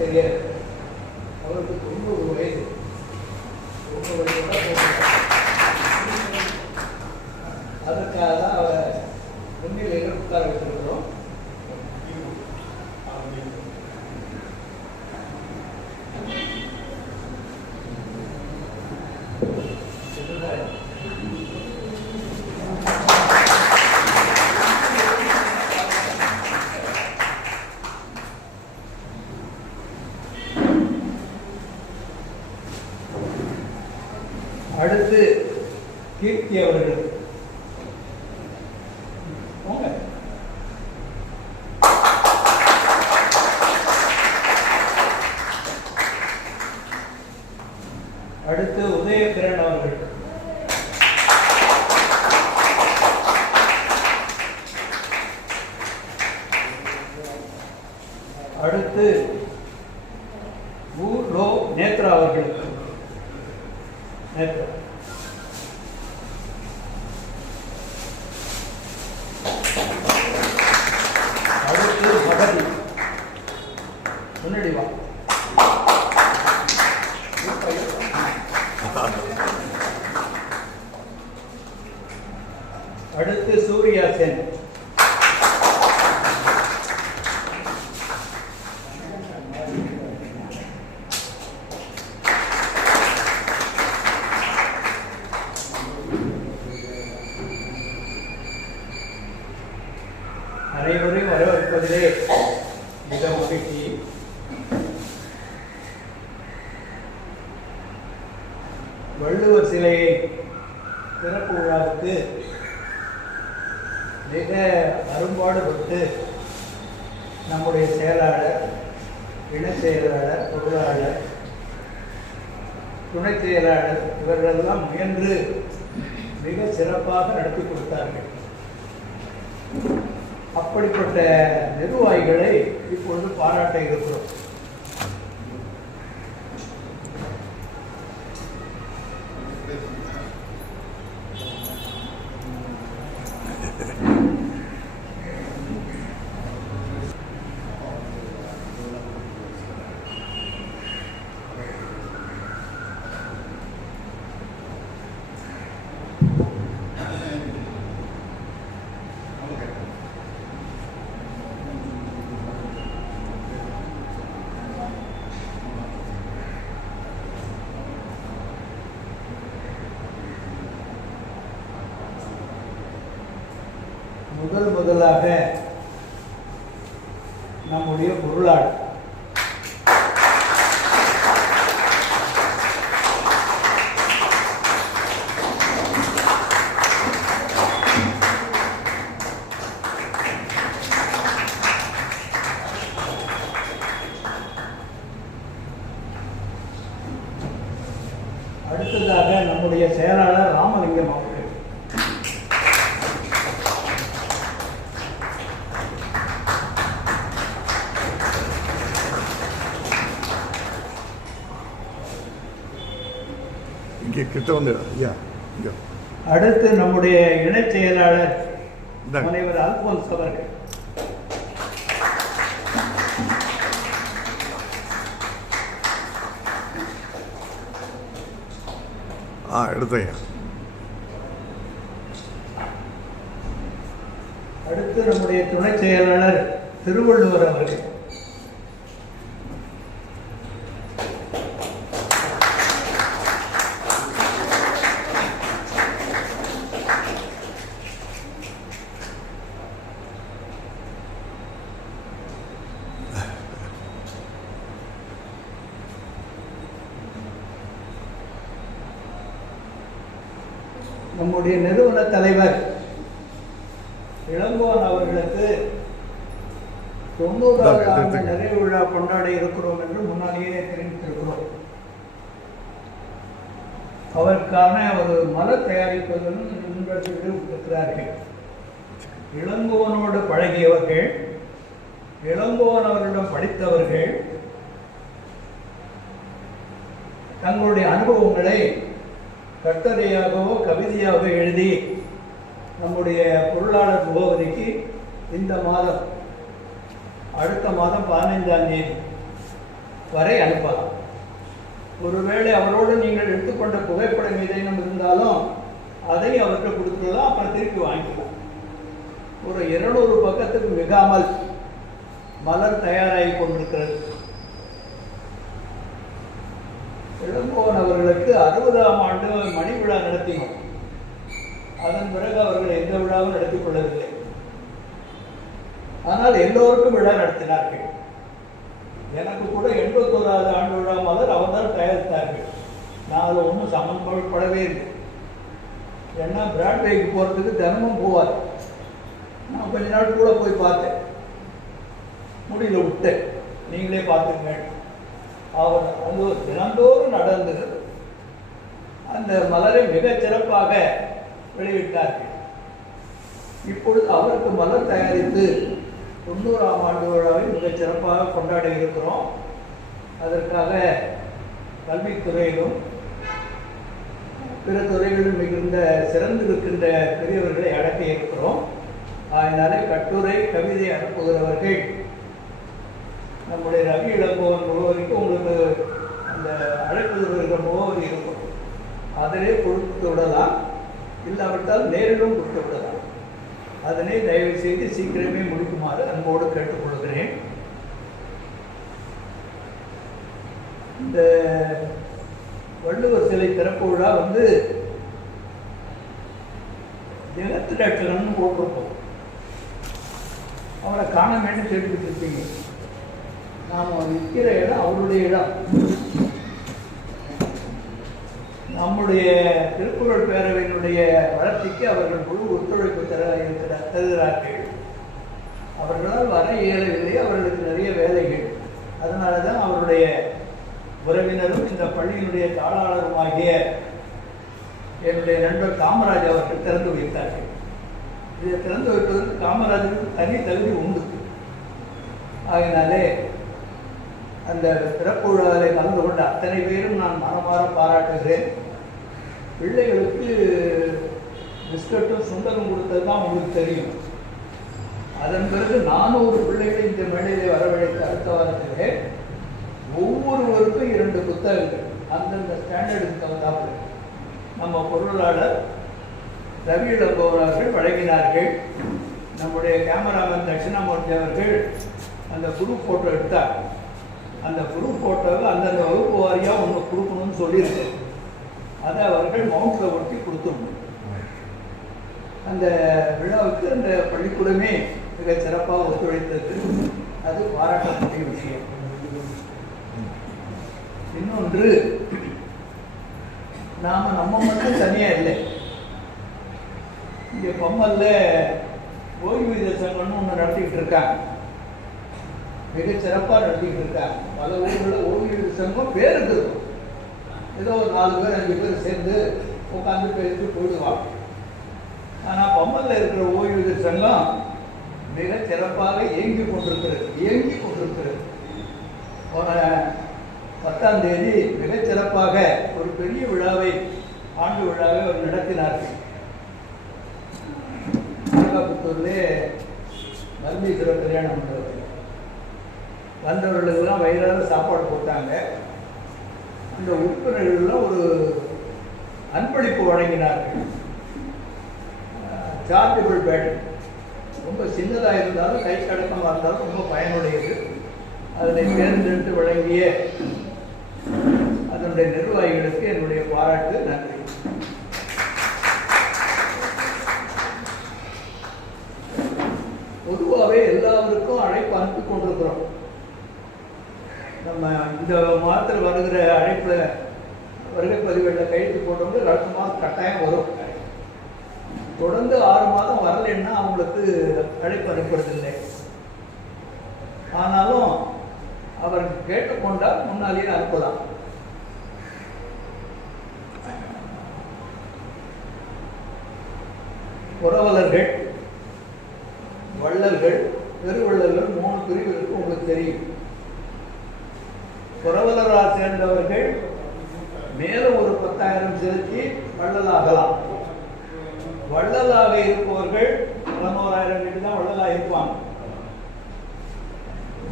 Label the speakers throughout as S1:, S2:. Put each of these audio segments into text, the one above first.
S1: தெரியாது. அவருக்கு ரொம்ப ஒரு வயது ரொம்ப வயது தான் போட்டிருக்காரு. அதற்காக தான் அவரை முன்னிலையில் உட்கார வச்சிருக்கிறோம் அடுத்து கீர்த்தி அவர்கள். É, அனைவரையும் வரவேற்பதிலே மிக மகிழ்ச்சி. வள்ளுவர் சிலையை திறப்பு விழாவுக்கு மிக அரும்பாடுபட்டு நம்முடைய செயலாளர் இணை செயலாளர் பொருளாளர் துணை செயலாளர் இவர்களெல்லாம் முயன்று மிக சிறப்பாக நடத்தி கொடுத்தார்கள். அப்படிப்பட்ட நிர்வாகிகளை இப்பொழுது பாராட்ட இருக்கிறோம் முதல் முதலாக நம்முடைய பொருளாளர். அடுத்ததாக நம்முடைய செயலாளர் ராமலிங்கம் அவர்கள்
S2: இங்கே கிட்ட ஐயா
S1: அடுத்து நம்முடைய இணைச் செயலாளர். முனைவர் அல்போன்ஸ் அவர்கள்.
S2: ஆ எடுத்தேங்க
S1: அடுத்து நம்முடைய துணை செயலாளர் திருவள்ளுவர் அவர்கள். நம்முடைய நிறுவன தலைவர் இளங்கோவன் அவர்களுக்கு தொண்ணூறாவது ஆண்டு. நிறைவு விழா கொண்டாட இருக்கிறோம் என்று முன்னாடியே தெரிவித்திருக்கிறோம் அவருக்கான ஒரு மல தயாரிப்பதிலும் முன்வரிசையில் இருக்கிறார்கள் இளங்கோவனோடு பழகியவர்கள் இளங்கோவன் அவர்களிடம் படித்தவர்கள் தங்களுடைய அனுபவங்களை கட்டுரையாகவோ கவிதையாகவோ எழுதி நம்முடைய பொருளாளர் முகவரிக்கு இந்த மாதம் அடுத்த மாதம் பதினைந்தாம் தேதி வரை அனுப்பலாம். ஒருவேளை அவரோடு நீங்கள் எடுத்துக்கொண்ட புகைப்படம் ஏதேனும் இருந்தாலும் அதை அவர்கிட்ட கொடுத்துடலாம் அப்புறம் திருப்பி வாங்கிக்கலாம். ஒரு இருநூறு பக்கத்துக்கு மிகாமல் மலர் தயாராகி கொண்டிருக்கிறது. இளங்கோவன் அவர்களுக்கு அறுபதாம் ஆண்டு மணி விழா நடத்தினோம். அதன் பிறகு அவர்கள் எந்த விழாவும் நடத்திக் கொள்ளவில்லை. ஆனால் எல்லோருக்கும் விழா நடத்தினார்கள். எனக்கு கூட எண்பத்தோராவது ஆண்டு விழா மலர் அவர் தான் தயாரித்தார்கள். நான் அதில் ஒன்றும் சம்மந்தப்படவே இல்லை. ஏன்னா பிராட்வேக்கு போகிறதுக்கு தினமும் போவார். நான் கொஞ்ச நாள் கூட போய் பார்த்தேன். முடியல விட்டேன். நீங்களே பார்த்துங்க அவர் அது ஒரு தினந்தோறும் நடந்தது அந்த மலரை மிகச் சிறப்பாக வெளியிட்டார்கள். இப்பொழுது அவருக்கு மலர் தயாரித்து தொண்ணூறாம் ஆண்டு விழாவை மிகச் சிறப்பாக கொண்டாட இருக்கிறோம். அதற்காக கல்வித்துறையிலும் பிற துறைகளிலும் மிகுந்த சிறந்திருக்கின்ற பெரியவர்களை அடக்கி இருக்கிறோம் அதனால கட்டுரை கவிதை அனுப்புகிறவர்கள் நம்முடைய ரவி இளங்கோவன் முகவரிக்கு உங்களுக்கு அந்த அழைப்பு வருகிற முகவரி இருக்கும். அதனை கொடுத்து விடலாம். இல்லாவிட்டால் நேரிலும் கொடுத்து விடலாம். அதனை தயவு செய்து சீக்கிரமே முடிக்குமாறு அன்போடு கேட்டுக்கொள்கிறேன். இந்த வள்ளுவர் சிலை திறப்பு விழா வந்து ஜெகத்ரட்சகன் போட்டிருப்போம். அவரை காணமேன்னு கேட்டுக்கிட்டு இருப்பீங்க. நாம் நிற்கிற இடம் அவருடைய இடம். நம்முடைய திருக்குறள் பேரவையினுடைய வளர்ச்சிக்கு அவர்கள் முழு ஒத்துழைப்பு தர இருக்கிறார் தருகிறார்கள். அவர்களால் வர இயலவில்லை அவர்களுக்கு நிறைய வேலைகள். அதனால தான் அவருடைய உறவினரும் இந்த பள்ளியினுடைய தாளாளருமாகிய என்னுடைய நண்பர் காமராஜ் அவர்கள் திறந்து வைத்தார்கள். இதை திறந்து வைப்பதற்கு காமராஜருக்கு தனி தகுதி உண்டு. ஆகினாலே அந்த சிறப்பு விழாவில் கலந்து கொண்ட அத்தனை பேரும் நான் மனமாற பாராட்டுகிறேன். பிள்ளைகளுக்கு பிஸ்கட்டும் சுண்டலும் கொடுத்தது தான் உங்களுக்கு தெரியும். அதன் பிறகு நானூறு பிள்ளைகளை இந்த மேடையிலே வரவழைத்த அடுத்த வாரத்திலே ஒவ்வொருவருக்கும் இரண்டு புத்தகங்கள். அந்தந்த ஸ்டாண்டர்டுக்கு தகுந்தாப்பு நம்ம பொருளாளர் ரவி அவர்கள் வழங்கினார்கள். நம்முடைய கேமராமேன் தட்சிணாமூர்த்தி அவர்கள் அந்த குரூப் ஃபோட்டோ எடுத்தார். அந்த குரூப் ஃபோட்டோவை அந்தந்த வகுப்பு வாரியாக ஒன்று கொடுக்கணும்னு சொல்லியிருக்கேன் அதை அவர்கள் மவுண்டில் ஒட்டி கொடுத்துடணும் அந்த விழாவுக்கு அந்த பள்ளிக்கூடமே மிக சிறப்பாக ஒத்துழைத்தது. அது பாராட்டக்கூடிய விஷயம். இன்னொன்று நாம் நம்ம மட்டும் தனியாக இல்லை. இங்கே பம்மல்ல ஓய்வூதிய சங்கம்னு ஒன்று நடத்திக்கிட்டு இருக்காங்க. மிக சிறப்பாக நடத்திட்டு இருக்காங்க பல ஊர்களில் ஓவியர்கள் சங்கம் பேருக்கு இருக்கும் ஏதோ ஒரு நாலு பேர் அஞ்சு பேர் சேர்ந்து உட்காந்து பேசிட்டு போயிடுவாங்க. ஆனால் பம்பலில் இருக்கிற ஓய்வூதிய சங்கம் மிக சிறப்பாக இயங்கி கொண்டிருக்கிறது. இயங்கி கொண்டிருக்கிறது. போன பத்தாம் தேதி மிகச் சிறப்பாக ஒரு பெரிய விழாவை ஆண்டு விழாவை அவர் நடத்தினார்கள். மருகாபுத்தூர்லே மருந்தீஸ்வரர் கல்யாணம் பண்ணுறது வந்தவர்களுக்கெல்லாம் வயிறார சாப்பாடு போட்டாங்க. அந்த உறுப்பினர்கள்லாம் ஒரு அன்பளிப்பு வழங்கினார்கள். சார்ஜபிள் பேட்டரி ரொம்ப சின்னதாக இருந்தாலும் கை கடக்கமாக இருந்தாலும் ரொம்ப பயனுடையது. அதனை தேர்ந்தெடுத்து வழங்கிய அதனுடைய நிர்வாகிகளுக்கு என்னுடைய பாராட்டு நன்றி பொதுவாகவே எல்லாருக்கும் அழைப்பு அனுப்பி கொண்டிருக்கிறோம் நம்ம இந்த மாதத்தில் வருகிற அழைப்பில் வருகை பதிவேட்டில் கையெழுத்து போட்டவங்க அடுத்த மாதம் கட்டாயம் வரும் தொடர்ந்து ஆறு மாதம் வரலைன்னா அவங்களுக்கு அழைப்பு அனுப்புறதில்லை ஆனாலும் அவர் கேட்டுக்கொண்டால் முன்னாலேயே அனுப்பலாம் புறவலர்கள் வள்ளல்கள் பெருவள்ளல்கள் மூணு பிரிவு இருக்கு உங்களுக்கு தெரியும். புறவலராக சேர்ந்தவர்கள் மேலும் ஒரு பத்தாயிரம் செலுத்தி வள்ளலாகலாம். வள்ளலாக இருப்பவர்கள் பதினோராயிரம் கிட்ட தான் வள்ளலாக இருப்பாங்க.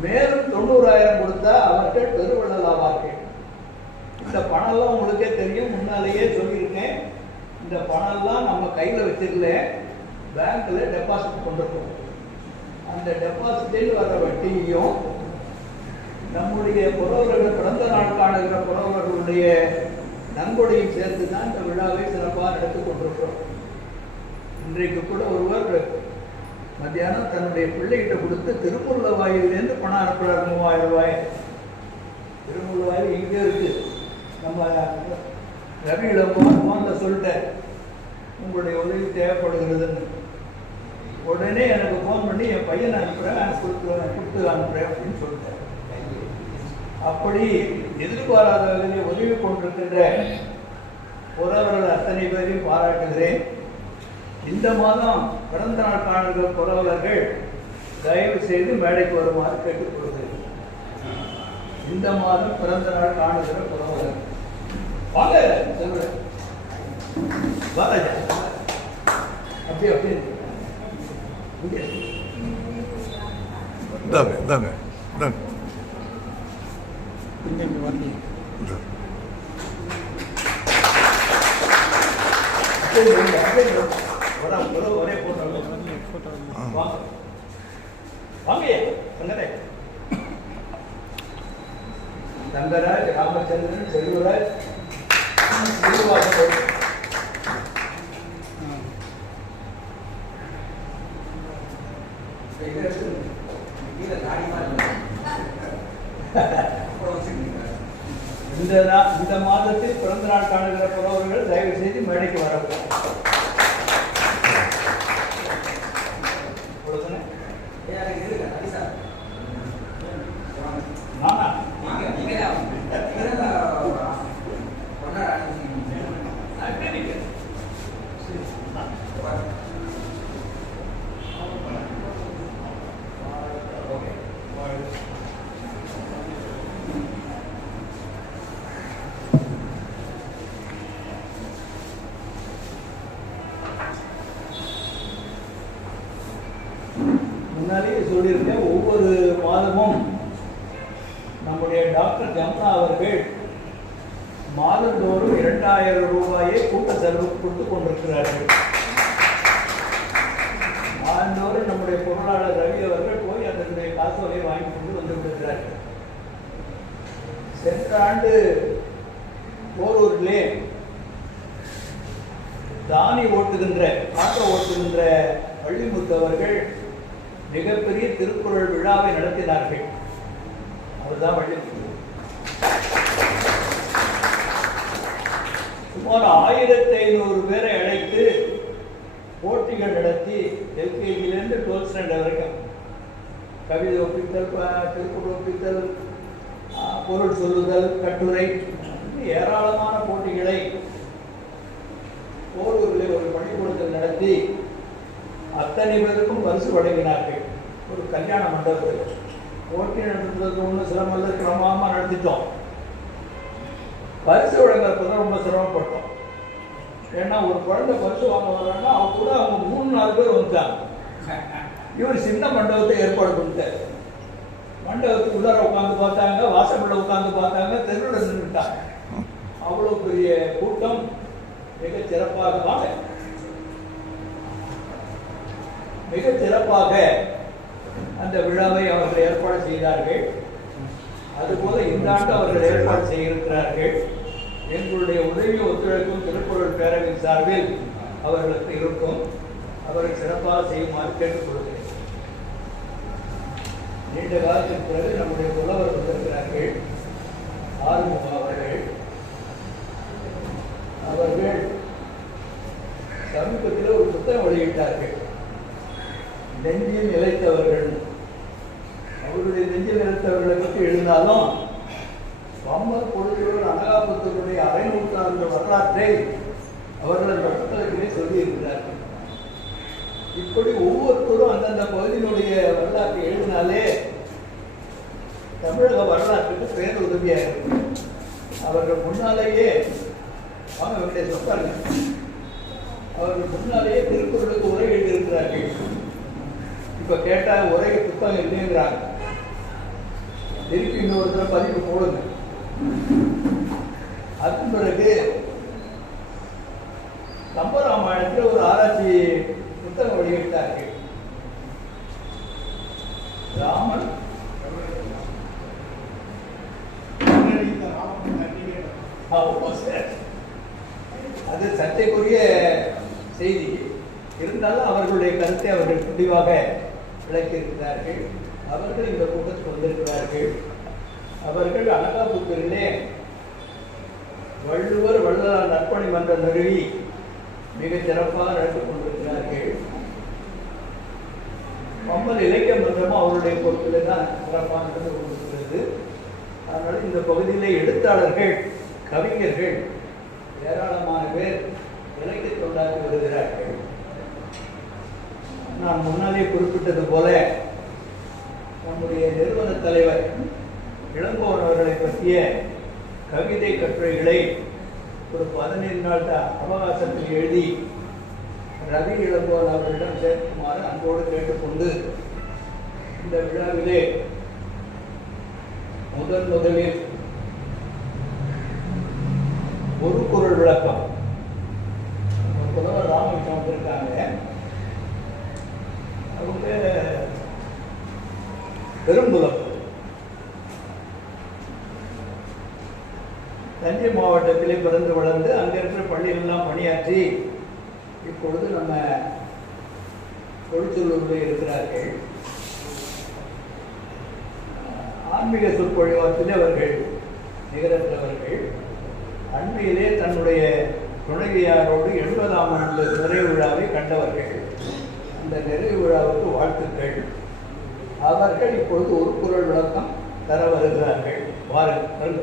S1: மேலும் தொண்ணூறாயிரம் கொடுத்தா அவர்கள் பெருவள்ளலாவார்கள். இந்த பணம்லாம் உங்களுக்கே தெரியும். முன்னாலேயே சொல்லியிருக்கேன். இந்த பணம்லாம் நம்ம கையில் வச்சிருக்கல பேங்க்கில் டெபாசிட் கொண்டிருக்கோம் அந்த டெபாசிட்டில் வர வட்டியையும் நம்முடைய புலவர்கள் பிறந்த நாள் காணுகிற புலவர்களுடைய நன்கொடையும் சேர்த்து தான் இந்த விழாவை சிறப்பாக நடத்தி கொண்டிருக்கிறோம். இன்றைக்கு கூட ஒருவர் மத்தியானம் தன்னுடைய பிள்ளைகிட்ட கொடுத்து திருமுருள வாயிலிருந்து பணம் அனுப்புகிறார் மூவாயிரம் ரூபாய். திருமுருள வாயில் இங்கே இருக்கு. நம்ம ரவி இளங்கோவன் சொல்லிட்டேன் உங்களுடைய உதவி தேவைப்படுகிறதுன்னு. உடனே எனக்கு ஃபோன் பண்ணி என் பையனை அனுப்புகிறேன் கொடுத்து கொடுத்து அனுப்புகிறேன் அப்படின்னு சொல்லிட்டேன். அப்படி எதிர்பாராத வகையில் உதவி கொண்டிருக்கின்ற புறவர்கள் அத்தனை பேரையும் பாராட்டுகிறேன். இந்த மாதம் பிறந்த நாள் காணுகிற தயவு செய்து மேடைக்கு வருமாறு கேட்டுக்கொள்கிறேன் இந்த மாதம் பிறந்த நாள் காணுகிற புறவர்கள் வாங்க. சொல்றேன் வாராஜா அப்படியே. அப்படியே.
S2: இந்தாங்க இந்தாங்க இந்தாங்க.
S1: ஒரே போட்டோ. வாங்க. வாங்க சங்கரே தங்கராஜ் ராமச்சந்திரன் செல்வராஜ் இந்த நா- இந்த மாதத்தில் பிறந்த நாள் காணுகிற புறவர்கள் தயவு செய்து மேடைக்கு வரவும் கொடுத்தனே நானா அப்படியே நிக்கிறேன். ஓகே. முன்னாலேயே சொல்லியிருக்கேன் ஒவ்வொரு மாதமும் நம்முடைய டாக்டர் அவர்கள் மாதந்தோறும் இரண்டாயிரம் ரூபாயை கூட்ட செலவு கொடுத்து கொண்டிருக்கிறார்கள். மாதந்தோறும் நம்முடைய பொருளாளர் ரவி அவர்கள் போய் அதனுடைய காசோலையை வாங்கி கொண்டு வந்து விடுகிறார்கள். சென்ற ஆண்டு போரூரிலே தானி ஓட்டுகின்ற காற்ற ஓட்டுகின்ற பள்ளிமுத்து அவர்கள் மிகப்பெரிய திருக்குறள் விழாவை நடத்தினார்கள். அவர்தான் வள்ளிமுத்து. சுமார் ஆயிரத்தி ஐநூறு பேரை அழைத்து போட்டிகள் நடத்தி எல்கேஜிலேருந்து டுவெல்த் ஸ்டாண்டர்ட் வரைக்கும். கவிதை ஒப்பித்தல் ப- திருக்குறள் ஒப்பித்தல் பொருள் சொல்லுதல் கட்டுரை ஏராளமான போட்டிகளை போரூரில் ஒரு பள்ளிக்கூடத்தில் நடத்தி அத்தனை பேருக்கும் பரிசு வழங்கினார்கள். ஒரு கல்யாண மண்டபத்தில். போட்டி நடத்துறதுக்கு ஒன்றும் சிரமம் இல்லை கிரமமாக நடத்திட்டோம். பரிசு வழங்குறப்ப தான் ரொம்ப சிரமப்பட்டோம். ஏன்னா ஒரு குழந்தை பரிசு வாங்க வர்றாங்கன்னா அவங்க கூட அவங்க மூணு நாலு பேர் வந்துட்டாங்க. இவர் சின்ன மண்டபத்தை ஏற்பாடு பண்ணிட்டார். மண்டபத்துக்கு உள்ளார உட்காந்து பார்த்தாங்க வாசப்பட உட்காந்து பார்த்தாங்க தெருவில் நின்றுட்டாங்க. அவ்வளோ பெரிய கூட்டம் மிக சிறப்பாக வாங்க. மிக சிறப்பாக அந்த விழாவை அவர்கள் ஏற்பாடு செய்தார்கள். அதுபோல இந்த ஆண்டு அவர்கள் ஏற்பாடு செய்திருக்கிறார்கள். எங்களுடைய உதவி ஒத்துழைப்பும் திருக்குறள் பேரவையின் சார்பில் அவர்களுக்கு இருக்கும். அவர்கள் சிறப்பாக செய்யுமாறு கேட்டுக்கொள்கிறேன். நீண்ட காலத்திற்கு பிறகு நம்முடைய புலவர் வந்திருக்கிறார்கள். ஆறுமுகம் அவர்கள். அவர்கள் சமீபத்தில் ஒரு புத்தகம் வெளியிட்டார்கள். நெஞ்சில் நிலைத்தவர்கள். அவருடைய நெஞ்சில் நிலைத்தவர்களை பற்றி எழுந்தாலும் பம்மர் அனகாபுத்தருடைய அரை நூற்றாண்டு வரலாற்றை அவர்கள் அந்த புத்தகத்திலே சொல்லியிருக்கிறார்கள். இப்படி ஒவ்வொருத்தரும் அந்தந்த பகுதியினுடைய வரலாற்றை எழுதினாலே தமிழக வரலாற்றுக்கு பேர் உதவியாக இருக்கும் அவர்கள் முன்னாலேயே வாங்க வேண்டிய உட்காருங்க. அவர்கள் முன்னாலேயே திருக்குறளுக்கு உரை எழுதியிருக்கிறார்கள். இப்ப கேட்டா உரை புத்தகம் இல்லைங்கிறாங்க. திருப்பி இன்னொருத்தர பதிவு போடுங்க. அதுக்கு பிறகு கம்பராமாயணத்தில் ஒரு ஆராய்ச்சி புத்தகம் வெளியிட்டார்கள் ராமன். அது சர்ச்சைக்குரிய செய்தி. இருந்தாலும் அவர்களுடைய கருத்தை அவர்கள் தெளிவாக விளக்கியிருக்கிறார்கள். அவர்கள் இந்த கூட்டத்துக்கு வந்திருக்கிறார்கள். அவர்கள் அனகாபுத்தூரிலே வள்ளுவர் வள்ளலார் நற்பணி மன்ற நிறுவி மிக சிறப்பாக நடந்து கொண்டிருக்கிறார்கள். மம்மல் இலக்கிய மன்றமும் அவருடைய பொறுப்பிலே தான் சிறப்பாக நடந்து கொண்டிருக்கிறது. அதனால் இந்த பகுதியிலே எழுத்தாளர்கள் கவிஞர்கள் ஏராளமான பேர் இலக்கிய தொண்டாற்றி வருகிறார்கள். நான் முன்னாலே குறிப்பிட்டது போல நம்முடைய நிறுவன தலைவர் இளங்கோவன் அவர்களை பற்றிய கவிதை கட்டுரைகளை ஒரு பதினைந்து நாள் அவகாசத்தில் எழுதி ரவி இளங்கோவன் அவர்களிடம் சேர்க்குமாறு அன்போடு கேட்டுக்கொண்டு இந்த விழாவிலே முதன் முதலில் ஒரு குரல் விளக்கம் நம்ம புலவர் ராமகிருஷ்ணன் வந்திருக்காங்க அவங்க பெரும்புலம் தஞ்சை மாவட்டத்திலே பிறந்து வளர்ந்து அங்கே இருக்கிற பள்ளிகளெல்லாம் பணியாற்றி இப்பொழுது நம்ம தொழிற்சூழலில் இருக்கிறார்கள். ஆன்மீக சொற்பொழிவாற்றிலே அவர்கள் நிகரற்றவர்கள். அண்மையிலே தன்னுடைய துணைவியாரோடு எழுபதாம் ஆண்டு நிறைவு விழாவை கண்டவர்கள். அந்த நிறைவு விழாவுக்கு வாழ்த்துக்கள். அவர்கள் இப்பொழுது ஒரு குரல் விளக்கம் தர வருகிறார்கள். வாருங்கள்